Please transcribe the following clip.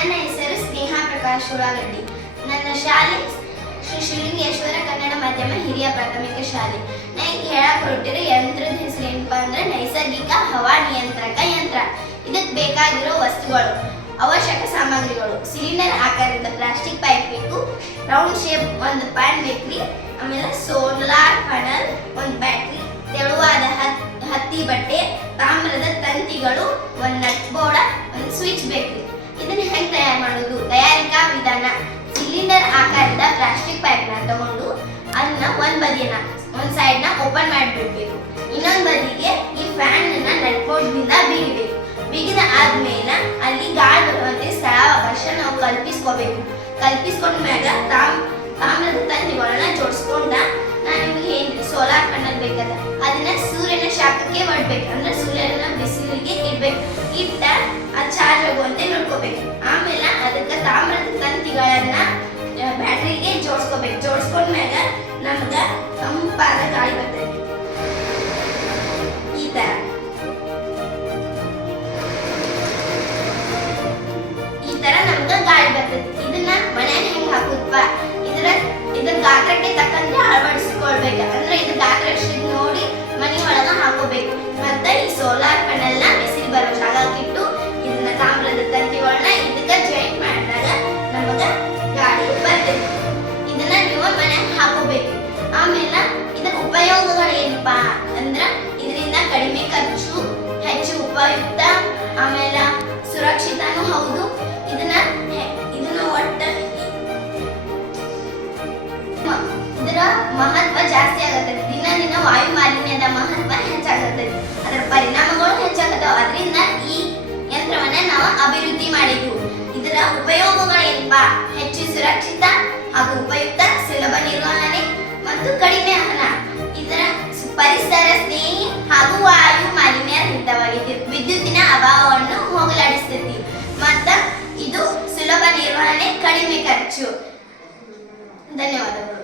ನನ್ನ ಹೆಸರು ಸ್ನೇಹ ಪ್ರಕಾಶ್ ಉಳ್ಳಾಗಡ್ಡಿ. ನನ್ನ ಶಾಲೆ ಶ್ರೀ ಶಿವಲಿಂಗೇಶ್ವರ ಕನ್ನಡ ಮಾಧ್ಯಮ ಹಿರಿಯ ಪ್ರಾಥಮಿಕ ಶಾಲೆ. ನಾ ಈಗ ಹೇಳಕ್ ಹೊರಟಿರೋ ಯಂತ್ರದ ಹೆಸರು ಏನಪ್ಪಾ ಅಂದ್ರೆ ನೈಸರ್ಗಿಕ ಹವಾ ನಿಯಂತ್ರಕ ಯಂತ್ರ. ಇದಕ್ಕೆ ಬೇಕಾಗಿರೋ ವಸ್ತುಗಳು, ಅವಶ್ಯಕ ಸಾಮಗ್ರಿಗಳು: ಸಿಲಿಂಡರ್ ಆಕಾರದ ಪ್ಲಾಸ್ಟಿಕ್ ಪೈಪ್ ಬೇಕು, ರೌಂಡ್ ಶೇಪ್ ಒಂದು ಪ್ಯಾನ್ ಬೇಕ್ರಿ, ಆಮೇಲೆ ಸೋಲಾರ್ ಪ್ಯಾನಲ್, ಒಂದು ಬ್ಯಾಟ್ರಿ, ತೆಳುವಾದ ಹತ್ತಿ ಬಟ್ಟೆ, ತಾಮ್ರದ ತಂತಿಗಳು, ಒಂದು ನಟ್ ಬೋರ್ಡ, ಒಂದು ಸ್ವಿಚ್ ಬೇಕ್ರಿ. ಇದನ್ನ ಹೆಂಗ್ ತಯಾರು ಮಾಡೋದು? ತಯಾರಿಕಾ ವಿಧಾನ: ಸಿಲಿಂಡರ್ ಆಕಾರದ ಪ್ಲಾಸ್ಟಿಕ್ ಪೈಪ್ ನ ತಗೊಂಡು ಅದನ್ನ ಒಂದ್ ಸೈಡ್ ನ ಓಪನ್ ಮಾಡಿಬಿಡ್ಬೇಕು. ಇನ್ನೊಂದ್ ಬದಿಗೆ ಈ ಫ್ಯಾನ್ ನ ನಟ್ ಬೋರ್ಡ್ ನಿಂದ ಬಿಗಿಬೇಕು. ಬಿಗಿದ ಆದ್ಮೇಲೆ ಅಲ್ಲಿ ಗಾಳಿ ಬರುವಂತೆ ಸ್ಥಳಾವಕಾಶ ನಾವು ಕಲ್ಪಿಸ್ಕೊಂಡ್ಮ್ಯಾಗ ತಾಮ್ರದ ತಂತಿಗಳನ್ನ ಜೋಡಿಸ್ಕೊಂಡ ನಾನು ನಿಮ್ಗೆ ಏನ್ರಿ ಸೋಲಾರ್ ಪ್ಯಾನಲ್ ಬೇಕದ ಅದನ್ನ ಸೂರ್ಯನ ಶಾಖಕ್ಕೆ ಒಡ್ಬೇಕು, ಅಂದ್ರೆ ಸೂರ್ಯನ ಬಿಸಿಲಿಗೆ ಇಡ್ಬೇಕು. ಇಟ್ಟ ಅದು ಚಾರ್ಜ್ ಆಗುವಂತೆ ನೋಡ್ಕೋಬೇಕು. ಆಮೇಲೆ ಅದಕ್ಕೆ ತಾಮ್ರದ ತಂತಿಗಳನ್ನ ಬ್ಯಾಟ್ರಿಗೆ ಜೋಡಿಸ್ಕೋಬೇಕು. ಜೋಡಿಸ್ಕೊಂಡ್ಮ್ಯಾಗ ನಮ್ಗ ತಂಪಾದ ಗಾಳಿ ಬರ್ತೈತಿ. ಈ ತರ ನಮ್ಗ ಗಾಳಿ ಬರ್ತೈತಿ. ಇದನ್ನ ಮನ್ಯಾಗ ಹೆಂಗ್ ಹಾಕುದಪ್ಪ? ಇದ್ರ ಗಾತ್ರಕ್ಕೆ ತಕ್ಕಂತೆ ಅಳವಡಿಸಿಕೊಳ್ಬೇಕು. ಅಂದ್ರೆ ಇದ್ರ ಗಾತ್ರ ಎಷ್ಟಿದ್ ನೋಡಿ ಮನಿ ಒಳಗ ಹಾಕೋಬೇಕು. ಮತ್ತೆ ಈ ಸೋಲಾರ್ ಪ್ಯಾನಲ್ ನ ಬಿಸಿಲು ಬರೋ ಜಾಗಕ್ಕಿಟ್ಟು ಇದನ್ನ ತಾಮ್ರದ ತಂತಿಗಳನ್ನ ಇದಕ್ಕ ಜಾಯಿಂಟ್ ಮಾಡಿದಾಗ ನಮಗ ಗಾಳಿ ಬರ್ತೈತಿ. ಇದನ್ನ ನೀವು ಮನ್ಯಾಗ ಹಾಕೋಬೇಕು. ಆಮೇಲೆ ಇದರ ಉಪಯೋಗಗಳು ಏನಪ್ಪಾ ಅಂದ್ರ ಇದರಿಂದ ಕಡಿಮೆ ಖರ್ಚು, ಹೆಚ್ಚು ಉಪಯುಕ್ತ, ಆಮೇಲೆ ಸುರಕ್ಷಿತನೂ ಹೌದು. ಇದನ್ನ ಒಟ್ಟ ಇದರ ಮಹತ್ವ ಜಾಸ್ತಿ ಆಗತ್ತೈತಿ. ದಿನ ವಾಯು ಮಾಲಿನ್ಯದ ಮಹತ್ವ ಹೆಚ್ಚಾಗತ್ತೈತಿ. ಅದರ ಪರಿಣಾಮಗಳು ಹೆಚ್ಚಾಗತ್ತವ. ಅದರಿಂದ ಈ ಯಂತ್ರವನ್ನ ನಾವು ಅಭಿವೃದ್ಧಿ ಮಾಡಿದ್ವು. ಇದರ ಉಪಯೋಗಗಳು ಏನಪ್ಪಾ? ಹೆಚ್ಚು ಸುರಕ್ಷಿತ ಹಾಗೂ ಉಪಯುಕ್ತ, ಸುಲಭ ನಿರ್ವಹಣೆ ಮತ್ತು ಕಡಿಮೆ ಹಣ. ಇದರ ಪರಿಸರ ಸ್ನೇಹಿ ಹಾಗೂ ವಾಯು ಮಾಲಿನ್ಯ ರಹಿತವಾಗಿದೆ. ವಿದ್ಯುತ್ತಿನ ಅಭಾವವನ್ನು ಹೋಗಲಾಡಿಸ್ತೈತಿ. ಮತ್ತ ಇದು ಸುಲಭ ನಿರ್ವಹಣೆ, ಕಡಿಮೆ ಖರ್ಚು. ಧನ್ಯವಾದಗಳು.